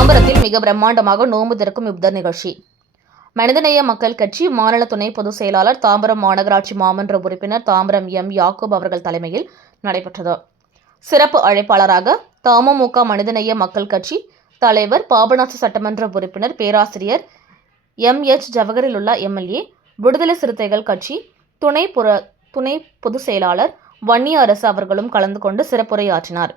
மிக பிரம்மாண்டமாக நோன்பு திறக்கும் யுத்த நிகழ்ச்சி. மனிதநேய மக்கள் கட்சி மாநில துணை பொதுச் செயலாளர் தாம்பரம் மாநகராட்சி மாமன்ற உறுப்பினர் தாம்பரம் எம். யாக்கூப் அவர்கள் தலைமையில் நடைபெற்றது. சிறப்பு அழைப்பாளராக தமுமுக மனிதநேய மக்கள் கட்சி தலைவர் பாபநாச சட்டமன்ற உறுப்பினர் பேராசிரியர் எம். எச். ஜவஹரிலுல்லா எம்எல்ஏ விடுதலை சிறுத்தைகள் கட்சி துணை புற துணை பொதுச் செயலாளர் வன்னிய அரசு அவர்களும் கலந்து கொண்டு சிறப்புரையாற்றினார்.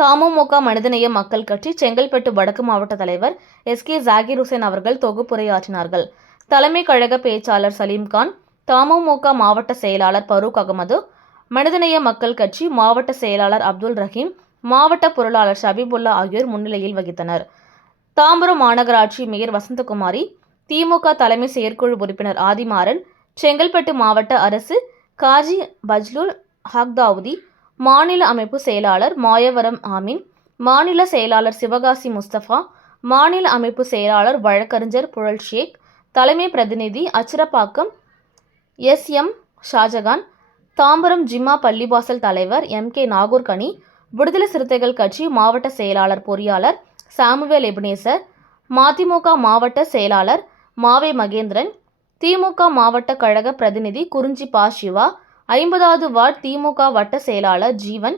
தமுமுக மனிதநேய மக்கள் கட்சி செங்கல்பட்டு வடக்கு மாவட்ட தலைவர் எஸ் கே ஜாகிர் ஹுசேன் அவர்கள் தொகுப்புரையாற்றினார்கள். தலைமை கழக பேச்சாளர் சலீம்கான் தமுமுக மாவட்ட செயலாளர் பரூக் அகமது மனிதநேய மக்கள் கட்சி மாவட்ட செயலாளர் அப்துல் ரஹீம் மாவட்ட பொருளாளர் ஷபீபுல்லா ஆகியோர் முன்னிலையில் வகித்தனர். தாம்பரம் மாநகராட்சி மேயர் வசந்தகுமாரி திமுக தலைமை செயற்குழு உறுப்பினர் ஆதிமாறன் செங்கல்பட்டு மாவட்ட அரசு காஜி பஜ்லுல் ஹக்தாவுதி மாநில அமைப்பு செயலாளர் மாயவரம் ஆமீன். மாநில செயலாளர் சிவகாசி முஸ்தபா மாநில அமைப்பு செயலாளர் வழக்கறிஞர் புழல் ஷேக் தலைமை பிரதிநிதி அச்சிரப்பாக்கம் எஸ் எம் ஷாஜகான் தாம்பரம் ஜிம்மா பள்ளிவாசல் தலைவர் எம் கே நாகூர்கனி விடுதலை சிறுத்தைகள் கட்சி மாவட்ட செயலாளர் பொறியாளர் சாமுவேல் எபினேசர் மதிமுக மாவட்ட செயலாளர் மாவே மகேந்திரன் திமுக மாவட்ட கழக பிரதிநிதி குறிஞ்சி பா சிவா ஐம்பதாவது வார்டு திமுக வட்ட செயலாளர் ஜீவன்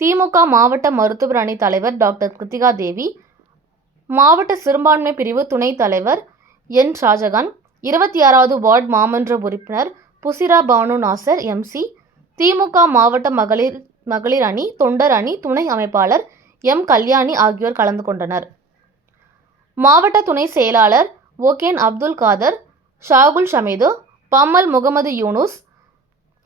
திமுக மாவட்ட மருத்துவர் அணி தலைவர் டாக்டர் கிருத்திகா தேவி மாவட்ட சிறுபான்மை பிரிவு துணைத் தலைவர் என் ஷாஜகான் இருபத்தி ஆறாவது வார்டு மாமன்ற உறுப்பினர் புசிரா பானு நாசர் எம்சி திமுக மாவட்ட மகளிர் மகளிர் அணி தொண்டர் அணி துணை அமைப்பாளர் எம் கல்யாணி ஆகியோர் கலந்து கொண்டனர். மாவட்ட துணை செயலாளர் ஒகேன் அப்துல் காதர் ஷாகுல் ஷமீது பம்மல் முகமது யூனுஸ்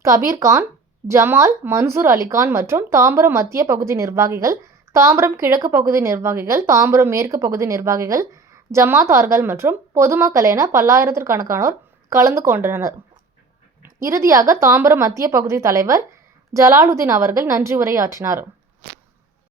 கபீர்கான் ஜமால் மன்சூர் அலிகான் மற்றும் தாம்பரம் மத்திய பகுதி நிர்வாகிகள் தாம்பரம் கிழக்கு பகுதி நிர்வாகிகள் தாம்பரம் மேற்கு பகுதி நிர்வாகிகள் ஜமாத்தார்கள் மற்றும் பொதுமக்கள் என பல்லாயிரத்திற்கணக்கானோர் கலந்து கொண்டனர். இறுதியாக தாம்பரம் மத்திய பகுதி தலைவர் ஜலாலுதீன் அவர்கள் நன்றி உரையாற்றினார்.